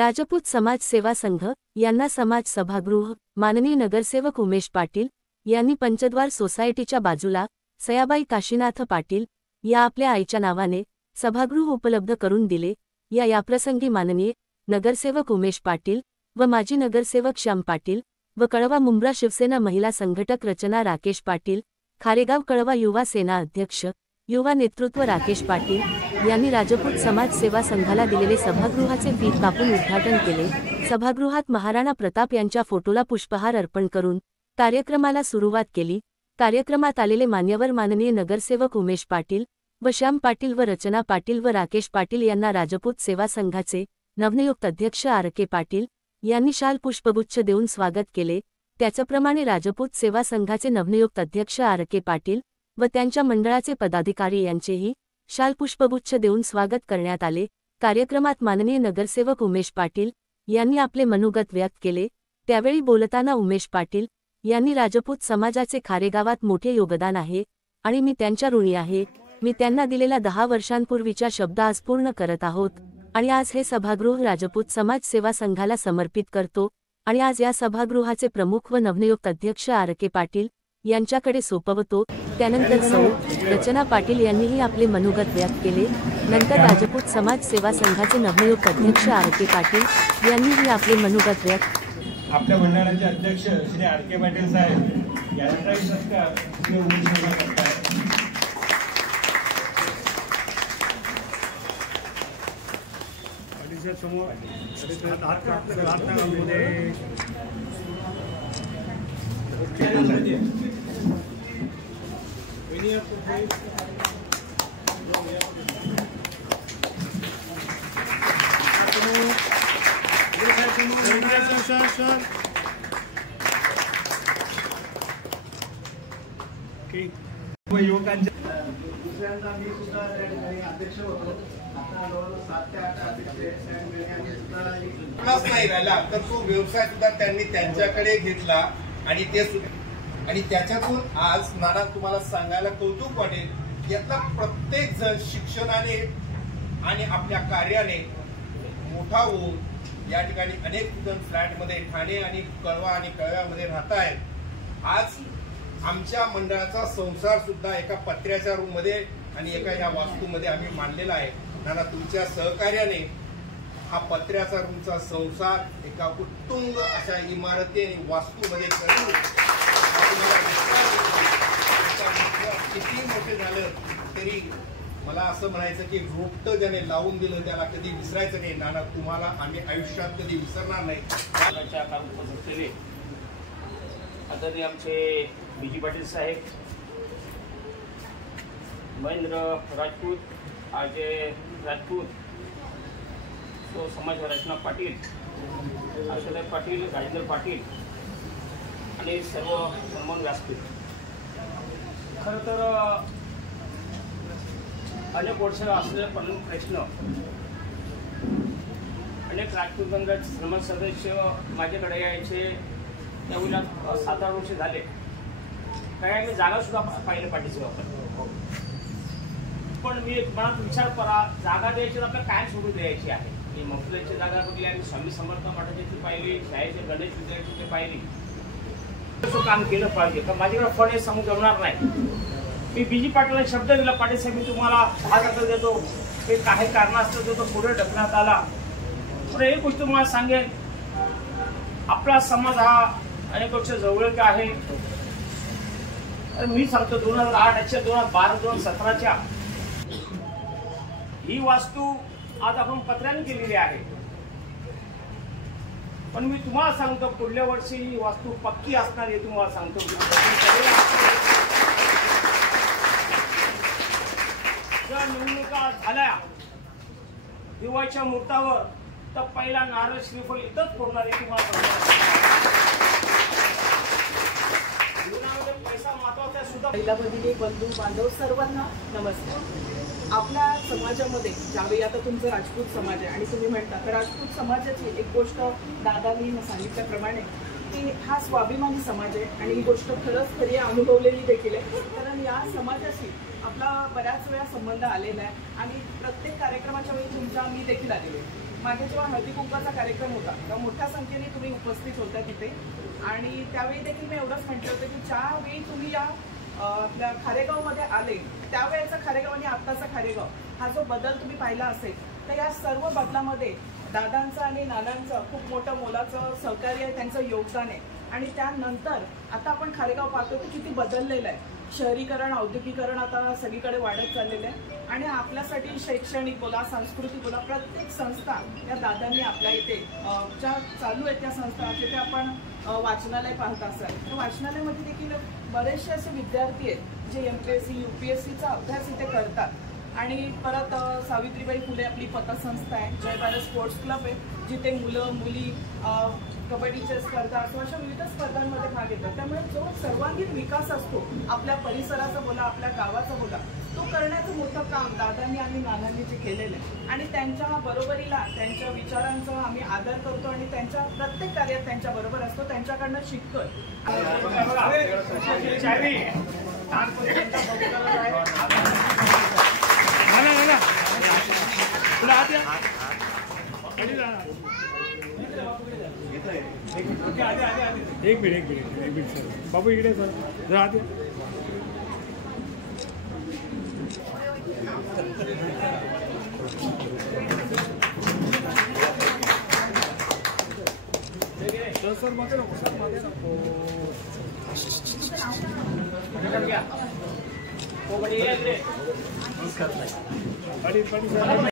राजपूत समाज सेवा संघ यांना समाज सभागृह माननीय नगरसेवक उमेश पाटील यांनी पंचद्वार सोसायटीच्या बाजूला सयाबाई काशीनाथ पाटील या आपल्या आईच्या नावाने सभागृह उपलब्ध करून दिले। याप्रसंगी माननीय नगरसेवक उमेश पाटील व माजी नगरसेवक श्याम पाटील व कळवा मुंब्रा शिवसेना महिला संघटक रचना राकेश पाटील, खारेगाव कळवा युवा सेना अध्यक्ष युवा नेतृत्व राकेश पाटील यांनी राजपूत समाज सेवा संघाला दिलेले सभागृहाचे फीत कापून उद्घाटन केले। सभागृहात महाराणा प्रताप यांच्या फोटोला पुष्पहार अर्पण करून कार्यक्रमाला सुरुवात केली। कार्यक्रमात आलेले मान्यवर माननीय नगरसेवक उमेश पाटील व श्याम पाटील व रचना पाटील व राकेश पाटील यांना राजपूत सेवा संघाचे नवनियुक्त अध्यक्ष आर.के. पाटील यांनी शाल पुष्पगुच्छ देऊन स्वागत केले। त्याचप्रमाणे राजपूत सेवा संघाचे नवनियुक्त अध्यक्ष आर.के. पाटील व त्यांच्या मंडळाचे पदाधिकारी यांचेही शाल पुष्पगुच्छ देऊन स्वागत करण्यात आले। कार्यक्रमात माननीय नगरसेवक उमेश पाटील यांनी आपले मनोगत व्यक्त केले। त्यावेळी बोलताना उमेश पाटील यांनी राजपूत समाजाचे खारेगावात मोठे योगदान आहे आणि मी त्यांच्या ऋणी आहे। मी त्यांना दिलेला 10 वर्षांपूर्वीचा शब्द आज पूर्ण करत आहोत आणि आज हे सभागृह राजपूत समाज सेवा संघाला समर्पित करतो आणि आज या सभागृहाचे प्रमुख व नवनियुक्त अध्यक्ष आर.के. पाटील यांच्याकडे सोपवतो। त्यानंतर सौ रचना पाटील यांनीही आपले मनोगत व्यक्त केले। नंतर राजपूत समाज सेवा संघाचे नवनियुक्त अध्यक्ष आर.के. पाटील यांनीही आपले मनोगत व्यक्त आपल्या मंडळाचे अध्यक्ष श्री आर.के. पाटील साहेब यांचाही सत्कार श्री उमेश करतात। समोर युवकांच्या दुसऱ्यांदा मी सुद्धा त्या ठिकाणी अध्यक्ष होतो। आता 7 ते 8 नाही राहिला तर तो व्यवसाय सुद्धा त्यांनी त्यांच्याकडे घेतला आणि ते आणि त्याच्यातून आज नाना तुम्हाला सांगायला कौतुक वाटेल, यातला प्रत्येक जण शिक्षणाने आणि आपल्या कार्याने मोठा होऊन या ठिकाणी अनेक जण फ्लॅटमध्ये ठाणे आणि कळवा आणि कळव्यामध्ये राहत आहेत। आज आमच्या मंडळाचा संसार सुद्धा एका पत्र्याच्या रूम मध्ये आणि एका या वास्तूमध्ये आम्ही मांडलेला आहे। नाना तुमच्या सहकार्याने हा पत्र्याचा रूमचा संसार एका उत्तुंग अशा इमारती आणि वास्तूमध्ये करून किती मोठे झालं तरी मला असं म्हणायचं की रोपटं ज्याने लावून दिलं त्याला कधी विसरायचं नाही। नाना तुम्हाला आम्ही आयुष्यात कधी विसरणार नाही। आदरणीय आमचे बीजी पाटील साहेब, महेंद्र राजपूत, अजय राजपूत, तो समाज रचना पाटील, आशाताई पाटील, राजेंद्र पाटील आणि सर्व सन्मान व्यासपीठ। खरं तर अनेक वर्ष असलेले प्रश्न अनेक राजपूत मंडळाचे सन्मान सदस्य माझ्याकडे यायचे। त्यावेळेला 7-8 वर्ष झाले। काही आम्ही जागा सुद्धा पाहिलं पाठीचे वापर, पण मी एक मनात विचार करा, जागा द्यायची तर आपल्याला काय सोडून द्यायची आहे। ही मंत्रालयाची जागा बघली, आम्ही स्वामी समर्थ मठाची पाहिली, शाळेचे गणेश विद्यालयाची पाहिली। असं काम केलं पाहिजे का माझ्याकडे फळ हे सांगून जमणार नाही। मी बीजी पाटीलला शब्द दिला, पाटील साहेब मी तुम्हाला 10,000 देतो, ते काही कारणास्तव देतो, पुढे ढकलण्यात आला। पण एक गोष्ट तुम्हाला सांगेन, आपला समाज हा अनेक वर्ष जवळक आहे। मी सांगतो 2008च्या 2012 2017च्या ही वास्तू आज आपण पत्र्याने केलेली आहे, पण मी तुम्हाला सांगतो पुढल्या वर्षी ही वास्तू पक्की असणार आहे। तुम्हाला सांगतो जर निवडणुका झाल्या दिवाळीच्या मुहूर्तावर तर पहिला नारळ श्रीफळ इथंच फोडणार आहे। तुम्हाला जीवनामध्ये पैसा महत्वाचा आहे सुद्धा। महिला भगिनी, बंधू बांधव सर्वांना नमस्कार। आपल्या समाजामध्ये ज्यावेळी आता तुमचं राजपूत समाज आहे आणि तुम्ही म्हणता तर राजपूत समाजाची एक गोष्ट दादांनी सांगितल्याप्रमाणे की हा स्वाभिमानी समाज आहे आणि ही गोष्ट खरंच खरी अनुभवलेली देखील आहे। कारण या समाजाशी आपला बऱ्याच वेळा संबंध आलेला आहे आणि प्रत्येक कार्यक्रमाच्या वेळी तुमचा मी देखील आलेले मागे जेव्हा हळदी कुंकवाचा कार्यक्रम होता तेव्हा मोठ्या संख्येने तुम्ही उपस्थित होत्या तिथे आणि त्यावेळी देखील मी एवढंच म्हटलं होतं की ज्यावेळी तुम्ही या आपल्या खारेगावमध्ये आले त्यावेळेचा खारेगाव आणि आत्ताचा खारेगाव हा जो बदल तुम्ही पाहिला असेल तर या सर्व बदलामध्ये दादांचं आणि नानांचं खूप मोठं मोलाचं सहकार्य आहे, त्यांचं योगदान आहे. आणि त्यानंतर आता आपण खारेगाव पाहतो की किती बदललेलं आहे. शहरीकरण औद्योगिकरण आता सगळीकडे वाढत चाललेलं आहे आणि आपल्यासाठी शैक्षणिक बोला सांस्कृतिक बोला प्रत्येक संस्था या दादांनी आपल्या इथे ज्या चालू आहेत त्या संस्था तिथे आपण वाचनालय पाहत असाल तर वाचनालयामध्ये देखील बरेचसे असे विद्यार्थी आहेत जे MPSC UPSCचा अभ्यास इथे करतात आणि परत सावित्रीबाई फुले आपली पतसंस्था आहे, जय भारत स्पोर्ट्स क्लब आहे जिथे मुलं मुली कबड्डीच्या स्पर्धा असो अशा विविध स्पर्धांमध्ये भाग घेतात. त्यामुळे जो सर्वांगीण विकास असतो आपल्या परिसराचा बोला आपल्या गावाचा बोला तो करण्याचं मोठं काम दादांनी आणि नानांनी जे केलेलं आहे आणि त्यांच्या बरोबरीला त्यांच्या विचारांचा आम्ही आदर करतो आणि त्यांच्या प्रत्येक कार्यात त्यांच्या बरोबर असतो, त्यांच्याकडनं शिकतोय. एक मिनिट सर बाबू इकडे सर जरा आत या. सर मध्ये नको सर मध्ये नको हो बढ़िया रे पाणी सर